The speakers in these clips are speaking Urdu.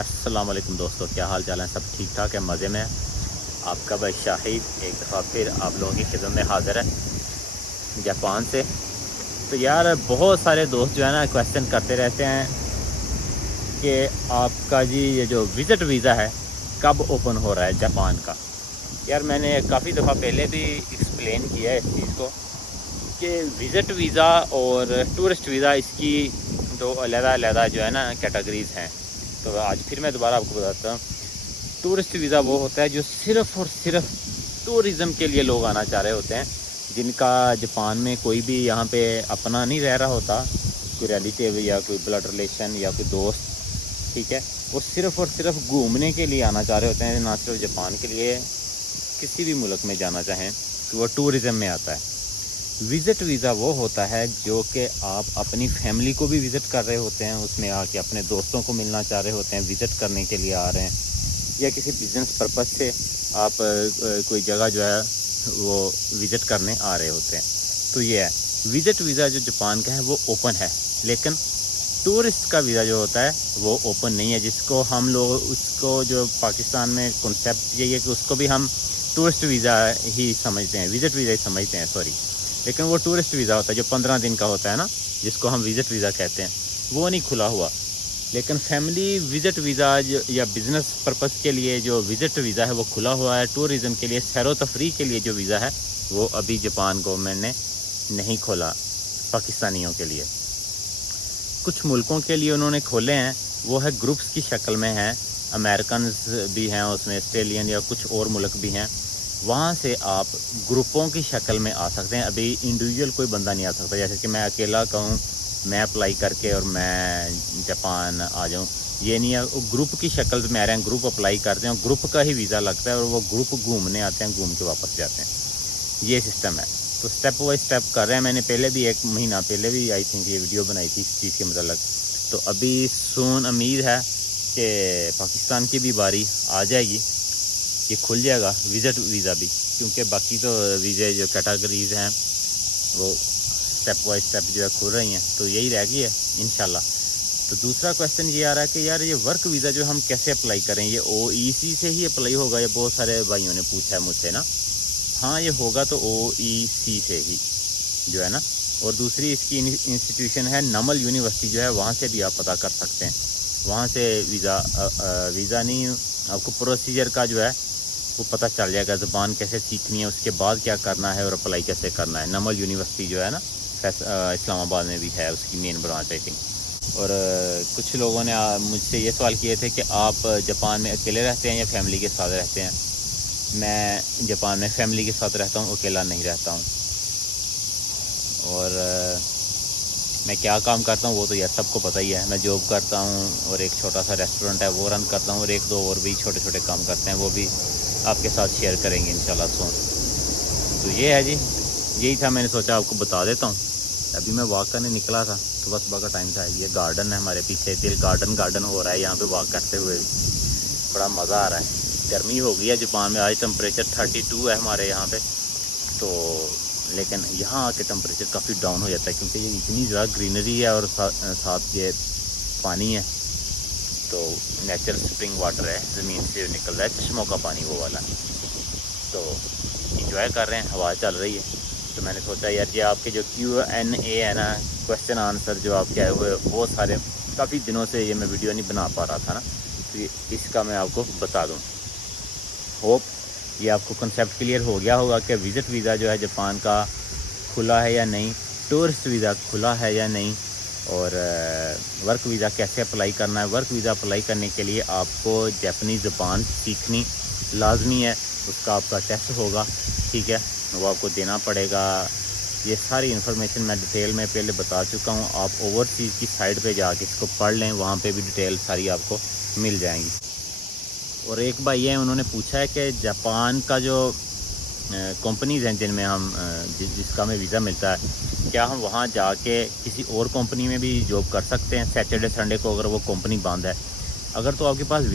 السلام علیکم دوستو، کیا حال چال ہیں؟ سب ٹھیک ٹھاک ہے، مزے میں ہے۔ آپ کا بھائی شاہد ایک دفعہ پھر آپ لوگوں کی خدمت میں حاضر ہے جاپان سے۔ تو یار بہت سارے دوست جو ہے نا کویشچن کرتے رہتے ہیں کہ آپ کا جی یہ جو وزٹ ویزا ہے کب اوپن ہو رہا ہے جاپان کا۔ یار میں نے کافی دفعہ پہلے بھی ایکسپلین کیا ہے اس چیز کو کہ وزٹ ویزا اور ٹورسٹ ویزا اس کی دو علیحدہ علیحدہ جو ہے نا کیٹیگریز ہیں۔ تو آج پھر میں دوبارہ آپ کو بتاتا ہوں۔ ٹورسٹ ویزا وہ ہوتا ہے جو صرف اور صرف ٹورزم کے لیے لوگ آنا چاہ رہے ہوتے ہیں، جن کا جاپان میں کوئی بھی یہاں پہ اپنا نہیں رہ رہا ہوتا، کوئی ریلیٹیو یا کوئی بلڈ ریلیشن یا کوئی دوست، ٹھیک ہے، وہ صرف اور صرف گھومنے کے لیے آنا چاہ رہے ہوتے ہیں، نہ صرف جاپان کے لیے، کسی بھی ملک میں جانا چاہیں تو وہ ٹورزم میں آتا ہے۔ وزٹ ویزا وہ ہوتا ہے جو کہ آپ اپنی فیملی کو بھی وزٹ کر رہے ہوتے ہیں، اس میں آ کے اپنے دوستوں کو ملنا چاہ رہے ہوتے ہیں، وزٹ کرنے کے لیے آ رہے ہیں، یا کسی بزنس پرپس سے آپ کوئی جگہ جو ہے وہ وزٹ کرنے آ رہے ہوتے ہیں۔ تو یہ ہے وزٹ ویزا جو جاپان کا ہے وہ اوپن ہے، لیکن ٹورسٹ کا ویزا جو ہوتا ہے وہ اوپن نہیں ہے، جس کو ہم لوگ اس کو جو پاکستان میں کنسیپٹ یہی ہے کہ اس کو بھی ہم ٹورسٹ ویزا ہی سمجھتے ہیں، وزٹ ویزا ہی سمجھتے ہیں، سوری، لیکن وہ ٹورسٹ ویزا ہوتا ہے جو 15 دن کا ہوتا ہے نا، جس کو ہم وزٹ ویزا کہتے ہیں، وہ نہیں کھلا ہوا۔ لیکن فیملی وزٹ ویزا یا بزنس پرپس کے لیے جو وزٹ ویزا ہے وہ کھلا ہوا ہے۔ ٹورزم کے لیے، سیر و تفریح کے لیے جو ویزا ہے وہ ابھی جاپان گورنمنٹ نے نہیں کھولا پاکستانیوں کے لیے۔ کچھ ملکوں کے لیے انہوں نے کھولے ہیں، وہ ہے گروپس کی شکل میں ہیں، امریکنز بھی ہیں اس میں، آسٹریلین یا کچھ اور ملک بھی ہیں، وہاں سے آپ گروپوں کی شکل میں آ سکتے ہیں۔ ابھی انڈیویجول کوئی بندہ نہیں آ سکتا، جیسے کہ میں اکیلا کہوں میں اپلائی کر کے اور میں جاپان آ جاؤں، یہ نہیں ہے۔ گروپ کی شکل میں آ رہے ہیں، گروپ اپلائی کرتے ہیں، گروپ کا ہی ویزا لگتا ہے اور وہ گروپ گھومنے آتے ہیں، گھوم کے واپس جاتے ہیں، یہ سسٹم ہے۔ تو سٹیپ بائی سٹیپ کر رہے ہیں۔ میں نے پہلے بھی 1 مہینہ پہلے بھی آئی تھنک یہ ویڈیو بنائی تھی اس چیز کے متعلق۔ تو ابھی سون امید ہے کہ پاکستان کی بھی باری آ جائے گی، یہ کھل جائے گا وزٹ ویزا بھی، کیونکہ باقی تو ویزے جو کیٹیگریز ہیں وہ سٹیپ بائی سٹیپ جو ہے کھل رہی ہیں، تو یہی رہ گئی ہے انشاءاللہ۔ تو دوسرا کویشچن یہ آ رہا ہے کہ یار یہ ورک ویزا جو ہم کیسے اپلائی کریں، یہ او ای سی سے ہی اپلائی ہوگا؟ یہ بہت سارے بھائیوں نے پوچھا ہے مجھ سے نا۔ ہاں یہ ہوگا تو او ای سی سے ہی جو ہے نا، اور دوسری اس کی انسٹیٹیوشن ہے نمل یونیورسٹی جو ہے، وہاں سے بھی آپ پتہ کر سکتے ہیں، وہاں سے ویزا نہیں، آپ کو پروسیجر کا جو ہے وہ پتہ چل جائے گا، زبان کیسے سیکھنی ہے، اس کے بعد کیا کرنا ہے اور اپلائی کیسے کرنا ہے۔ نمل یونیورسٹی جو ہے نا اسلام آباد میں بھی ہے، اس کی مین برانچ آئی تھنک۔ اور کچھ لوگوں نے مجھ سے یہ سوال کیے تھے کہ آپ جاپان میں اکیلے رہتے ہیں یا فیملی کے ساتھ رہتے ہیں؟ میں جاپان میں فیملی کے ساتھ رہتا ہوں، اکیلا نہیں رہتا ہوں۔ اور میں کیا کام کرتا ہوں وہ تو یار سب کو پتہ ہی ہے، میں جاب کرتا ہوں اور ایک چھوٹا سا ریسٹورنٹ ہے وہ رن کرتا ہوں، اور 1-2 اور بھی چھوٹے چھوٹے کام کرتے ہیں، وہ بھی آپ کے ساتھ شیئر کریں گے انشاءاللہ سون۔ تو یہ ہے جی، یہی تھا، میں نے سوچا آپ کو بتا دیتا ہوں۔ ابھی میں واک کرنے نکلا تھا، صبح کا ٹائم تھا، یہ گارڈن ہے ہمارے پیچھے، دل گارڈن ہو رہا ہے یہاں پہ واک کرتے ہوئے، بڑا مزہ آ رہا ہے۔ گرمی ہو گئی ہے جاپان میں، آج ٹمپریچر 32 ہے ہمارے یہاں پہ، تو لیکن یہاں آ کے ٹمپریچر کافی ڈاؤن ہو جاتا ہے، کیونکہ یہ اتنی زیادہ گرینری ہے اور ساتھ یہ پانی ہے، تو نیچرل سپرنگ واٹر ہے، زمین سے نکل رہا ہے، چشموں کا پانی وہ والا، تو انجوائے کر رہے ہیں، ہوا چل رہی ہے۔ تو میں نے سوچا یار یہ آپ کے جو Q&A ہے نا، کویشچن آنسر جو آپ کے آئے ہوئے بہت سارے، کافی دنوں سے یہ میں ویڈیو نہیں بنا پا رہا تھا نا، تو اس کا میں آپ کو بتا دوں۔ ہوپ یہ آپ کو کنسیپٹ کلیئر ہو گیا ہوگا کہ وزٹ ویزا جو ہے جاپان کا کھلا ہے یا نہیں، ٹورسٹ ویزا کھلا ہے یا نہیں، اور ورک ویزا کیسے اپلائی کرنا ہے۔ ورک ویزا اپلائی کرنے کے لیے آپ کو جاپنی زبان سیکھنی لازمی ہے، اس کا آپ کا ٹیسٹ ہوگا، ٹھیک ہے، وہ آپ کو دینا پڑے گا۔ یہ ساری انفارمیشن میں ڈیٹیل میں پہلے بتا چکا ہوں، آپ اوورسیز کی سائٹ پہ جا کے اس کو پڑھ لیں، وہاں پہ بھی ڈیٹیل ساری آپ کو مل جائیں گی۔ اور ایک بھائی ہیں، انہوں نے پوچھا ہے کہ جاپان کا جو کمپنیز ہیں جن میں ہم جس کا ہمیں ویزا ملتا ہے، کیا ہم وہاں جا کے کسی اور کمپنی میں بھی جاب کر سکتے ہیں سیٹرڈے سنڈے کو اگر وہ کمپنی بند ہے؟ اگر تو آپ کے پاس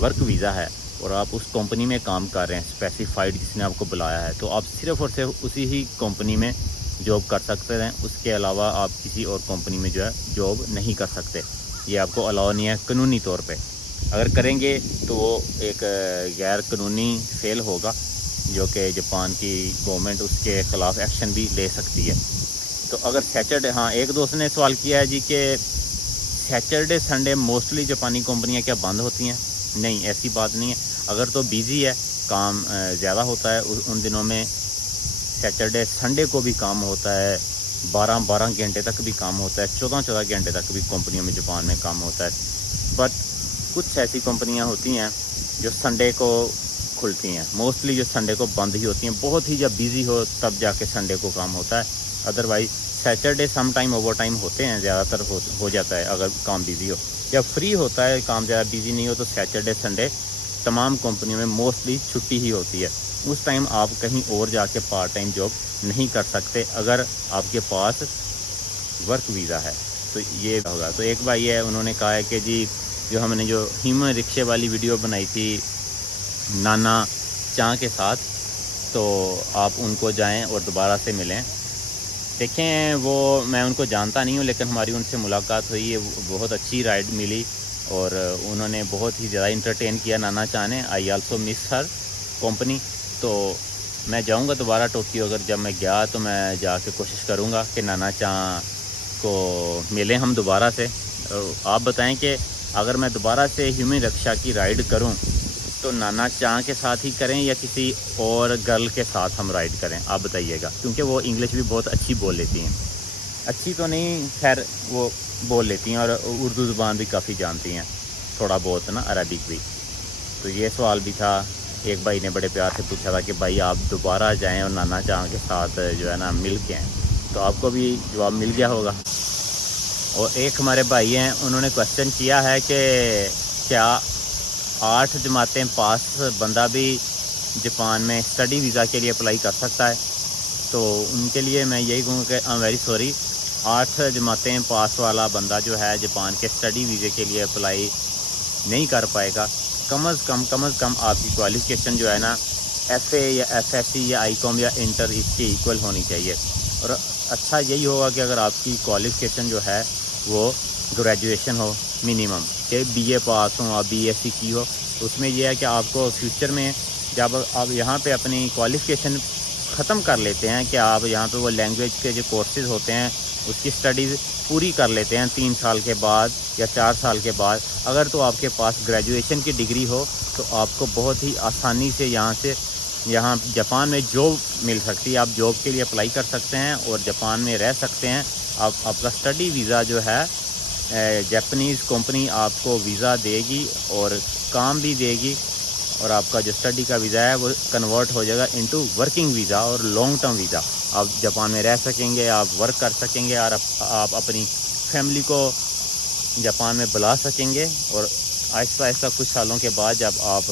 ورک ویزا ہے اور آپ اس کمپنی میں کام کر رہے ہیں اسپیسیفائڈ جس نے آپ کو بلایا ہے، تو آپ صرف اور صرف اسی ہی کمپنی میں جاب کر سکتے ہیں، اس کے علاوہ آپ کسی اور کمپنی میں جو ہے جاب نہیں کر سکتے، یہ آپ کو الاؤ نہیں ہے قانونی طور پہ۔ اگر کریں گے تو وہ ایک غیر قانونی فیل ہوگا جو کہ جاپان کی گورنمنٹ اس کے خلاف ایکشن بھی لے سکتی ہے. تو اگر سیٹرڈے، ہاں ایک دوست نے سوال کیا ہے جی کہ سیٹرڈے سنڈے موسٹلی جاپانی کمپنیاں کیا بند ہوتی ہیں؟ نہیں، ایسی بات نہیں ہے. اگر تو بیزی ہے، کام زیادہ ہوتا ہے ان دنوں میں، سیٹرڈے سنڈے کو بھی کام ہوتا ہے، 12 گھنٹے تک بھی کام ہوتا ہے، 14 گھنٹے تک بھی کمپنیوں میں جاپان میں کام ہوتا ہے. بٹ کچھ ایسی کمپنیاں ہوتی ہیں جو سنڈے کو کھلتی ہیں، موسٹلی جو سنڈے کو بند ہی ہوتی ہیں. بہت ہی جب بیزی ہو تب جا کے سنڈے کو کام ہوتا ہے، otherwise Saturday some time over time ہوتے ہیں، زیادہ تر ہو جاتا ہے اگر کام بیزی ہو. جب فری ہوتا ہے، کام زیادہ بیزی نہیں ہو، تو سیٹرڈے سنڈے تمام کمپنیوں میں موسٹلی چھٹی ہی ہوتی ہے. اس ٹائم آپ کہیں اور جا کے پارٹ ٹائم جاب نہیں کر سکتے اگر آپ کے پاس ورک ویزا ہے. تو یہ ہوگا. تو ایک بھائی ہے، انہوں نے کہا ہے کہ جی جو ہم نے جو ہیومن رکشے والی ویڈیو بنائی تھی نانا چاں کے ساتھ، تو آپ ان کو جائیں اور دوبارہ سے ملیں. دیکھیں وہ میں ان کو جانتا نہیں ہوں، لیکن ہماری ان سے ملاقات ہوئی ہے، بہت اچھی رائڈ ملی اور انہوں نے بہت ہی زیادہ انٹرٹین کیا نانا چاں نے. I also miss Hare company. تو میں جاؤں گا دوبارہ ٹوکیو. اگر جب میں گیا تو میں جا کے کوشش کروں گا کہ نانا چاں کو ملیں ہم دوبارہ سے. آپ بتائیں کہ اگر میں دوبارہ سے ہیومن رکشا کی رائڈ کروں تو نانا چاں کے ساتھ ہی کریں یا کسی اور گرل کے ساتھ ہم رائڈ کریں؟ آپ بتائیے گا، کیونکہ وہ انگلش بھی بہت اچھی بول لیتی ہیں. اچھی تو نہیں، خیر وہ بول لیتی ہیں اور اردو زبان بھی کافی جانتی ہیں، تھوڑا بہت نا عربک بھی. تو یہ سوال بھی تھا. ایک بھائی نے بڑے پیار سے پوچھا تھا کہ بھائی آپ دوبارہ جائیں اور نانا چاں کے ساتھ جو ہے نا مل کے آئیں. تو آپ کو بھی جواب مل گیا ہوگا. اور ایک ہمارے بھائی ہیں، انہوں نے کوشچن کیا ہے کہ کیا 8 جماعتیں پاس بندہ بھی جاپان میں اسٹڈی ویزا کے لیے اپلائی کر سکتا ہے؟ تو ان کے لیے میں یہی کہوں کہ آئی ایم ویری سوری، 8 جماعتیں پاس والا بندہ جو ہے جاپان کے اسٹڈی ویزے کے لیے اپلائی نہیں کر پائے گا. کم از کم آپ کی کوالیفیکیشن جو ہے نا ایف اے یا ایف ایس سی یا آئی کام یا انٹر اس کے ایکول ہونی چاہیے. اور اچھا یہی ہوگا کہ اگر آپ کی کوالیفیکیشن جو ہے وہ گریجویشن ہو منیمم، کہ بی اے پاس ہوں، آپ بی ایس سی کی ہو. اس میں یہ ہے کہ آپ کو فیوچر میں جب آپ یہاں پہ اپنی کوالیفیکیشن ختم کر لیتے ہیں کہ آپ یہاں پہ وہ لینگویج کے جو کورسز ہوتے ہیں اس کی اسٹڈیز پوری کر لیتے ہیں 3 سال کے بعد یا 4 سال کے بعد، اگر تو آپ کے پاس گریجویشن کی ڈگری ہو تو آپ کو بہت ہی آسانی سے یہاں جاپان میں جاب مل سکتی ہے. آپ جاب کے لیے اپلائی کر سکتے ہیں اور جاپان میں رہ سکتے ہیں. آپ کا اسٹڈی ویزا جو ہے جاپنیز کمپنی آپ کو ویزا دے گی اور کام بھی دے گی، اور آپ کا جو اسٹڈی کا ویزا ہے وہ کنورٹ ہو جائے گا انٹو ورکنگ ویزا اور لانگ ٹرم ویزا. آپ جاپان میں رہ سکیں گے، آپ ورک کر سکیں گے اور آپ اپنی فیملی کو جاپان میں بلا سکیں گے. اور آہستہ آہستہ کچھ سالوں کے بعد جب آپ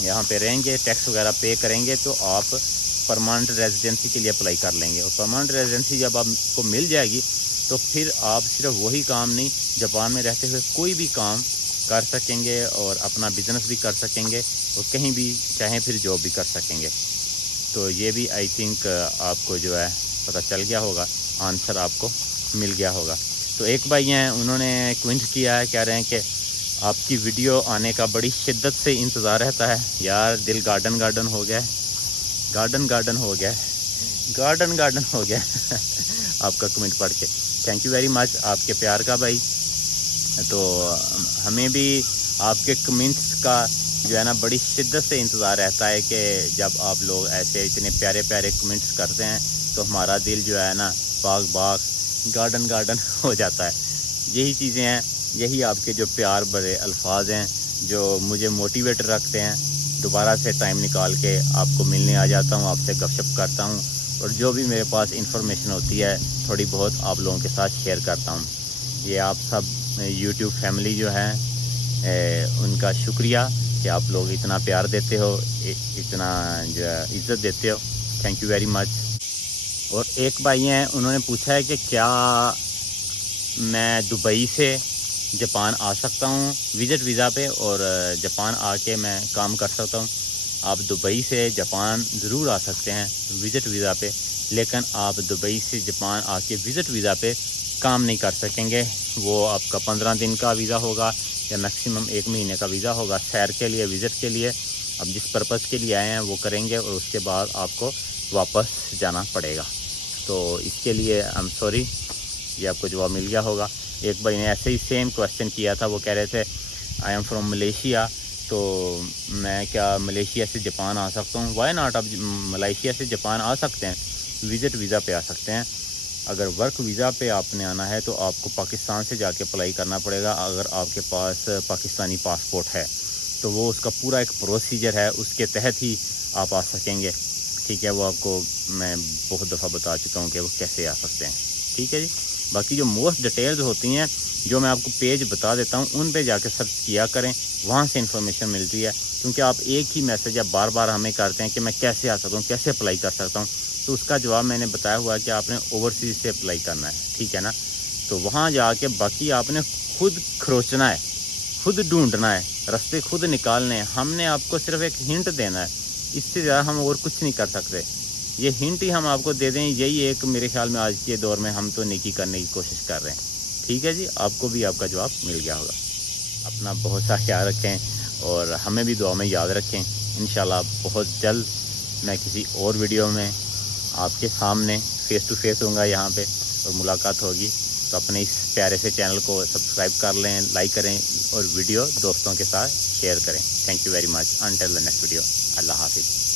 یہاں پہ رہیں گے، ٹیکس وغیرہ پے کریں گے، تو آپ پرماننٹ ریزیڈنسی کے لیے اپلائی کر لیں گے. اور پرماننٹ ریزیڈنسی جب آپ کو مل جائے گی تو پھر آپ صرف وہی کام نہیں، جاپان میں رہتے ہوئے کوئی بھی کام کر سکیں گے اور اپنا بزنس بھی کر سکیں گے اور کہیں بھی چاہیں پھر جاب بھی کر سکیں گے. تو یہ بھی آئی تھنک آپ کو جو ہے پتہ چل گیا ہوگا، آنسر آپ کو مل گیا ہوگا. تو ایک بھائی ہیں، انہوں نے کمنٹ کیا ہے، کہہ رہے ہیں کہ آپ کی ویڈیو آنے کا بڑی شدت سے انتظار رہتا ہے. یار دل گارڈن ہو گیا ہے، گارڈن ہو گیا آپ کا کمنٹ پڑھ کے. تھینک یو ویری مچ آپ کے پیار کا بھائی. تو ہمیں بھی آپ کے کمنٹس کا جو ہے نا بڑی شدت سے انتظار رہتا ہے کہ جب آپ لوگ ایسے اتنے پیارے پیارے کمنٹس کرتے ہیں تو ہمارا دل جو ہے نا باغ گارڈن ہو جاتا ہے. یہی چیزیں ہیں، یہی آپ کے جو پیار بڑے الفاظ ہیں جو مجھے موٹیویٹ رکھتے ہیں. دوبارہ سے ٹائم نکال کے آپ کو ملنے آ جاتا ہوں، آپ سے گپ شپ کرتا ہوں اور جو بھی میرے پاس انفارمیشن ہوتی ہے تھوڑی بہت آپ لوگوں کے ساتھ شیئر کرتا ہوں. یہ آپ سب یوٹیوب فیملی جو ہیں ان کا شکریہ کہ آپ لوگ اتنا پیار دیتے ہو، اتنا جو عزت دیتے ہو. Thank you very much. اور ایک بھائی ہیں، انہوں نے پوچھا ہے کہ کیا میں دبئی سے جاپان آ سکتا ہوں وزٹ ویزا پہ اور جاپان آ کے میں کام کر سکتا ہوں؟ آپ دبئی سے جاپان ضرور آ سکتے ہیں وزٹ ویزا پہ، لیکن آپ دبئی سے جاپان آ کے وزٹ ویزا پہ کام نہیں کر سکیں گے. وہ آپ کا 15 دن کا ویزا ہوگا یا میکسیمم 1 مہینے کا ویزا ہوگا سیر کے لیے، وزٹ کے لیے. اب جس پرپس کے لیے آئے ہیں وہ کریں گے اور اس کے بعد آپ کو واپس جانا پڑے گا. تو اس کے لیے I'm سوری، یہ آپ کو جواب مل گیا ہوگا. ایک بھائی نے ایسے ہی سیم کویشچن کیا تھا، وہ کہہ رہے تھے آئی ایم فرام ملیشیا، تو میں کیا ملیشیا سے جاپان آ سکتا ہوں؟ وائی ناٹ، آپ ملیشیا سے جاپان آ سکتے ہیں، وزٹ ویزا پہ آ سکتے ہیں. اگر ورک ویزا پہ آپ نے آنا ہے تو آپ کو پاکستان سے جا کے اپلائی کرنا پڑے گا. اگر آپ کے پاس پاکستانی پاسپورٹ ہے تو وہ اس کا پورا ایک پروسیجر ہے، اس کے تحت ہی آپ آ سکیں گے. ٹھیک ہے، وہ آپ کو میں بہت دفعہ بتا چکا ہوں کہ وہ کیسے آ سکتے ہیں. ٹھیک ہے جی. باقی جو موسٹ ڈیٹیلز ہوتی ہیں جو میں آپ کو پیج بتا دیتا ہوں ان پہ جا کے سرچ کیا کریں، وہاں سے انفارمیشن ملتی ہے. کیونکہ آپ ایک ہی میسج آپ بار بار ہمیں کرتے ہیں کہ میں کیسے آ سکتا ہوں، کیسے اپلائی کر سکتا ہوں، تو اس کا جواب میں نے بتایا ہوا ہے کہ آپ نے اوورسیز سے اپلائی کرنا ہے. ٹھیک ہے نا. تو وہاں جا کے باقی آپ نے خود کھروچنا ہے، خود ڈھونڈنا ہے، رستے خود نکالنے ہیں. ہم نے آپ کو صرف ایک ہنٹ دینا ہے، اس سے زیادہ ہم اور کچھ نہیں کر سکتے. یہ ہنٹ ہی ہم آپ کو دے دیں، یہی ایک میرے خیال میں آج کے دور میں ہم تو نیکی کرنے کی کوشش کر رہے ہیں. ٹھیک ہے جی. آپ کو بھی آپ کا جواب مل گیا ہوگا. اپنا بہت سا خیال رکھیں اور ہمیں بھی دعا میں یاد رکھیں. انشاءاللہ بہت جلد میں کسی اور ویڈیو میں آپ کے سامنے فیس ٹو فیس ہوں گا یہاں پہ اور ملاقات ہوگی. تو اپنے اس پیارے سے چینل کو سبسکرائب کر لیں، لائک کریں اور ویڈیو دوستوں کے ساتھ شیئر کریں. Thank you very much. Until the next video. اللہ حافظ.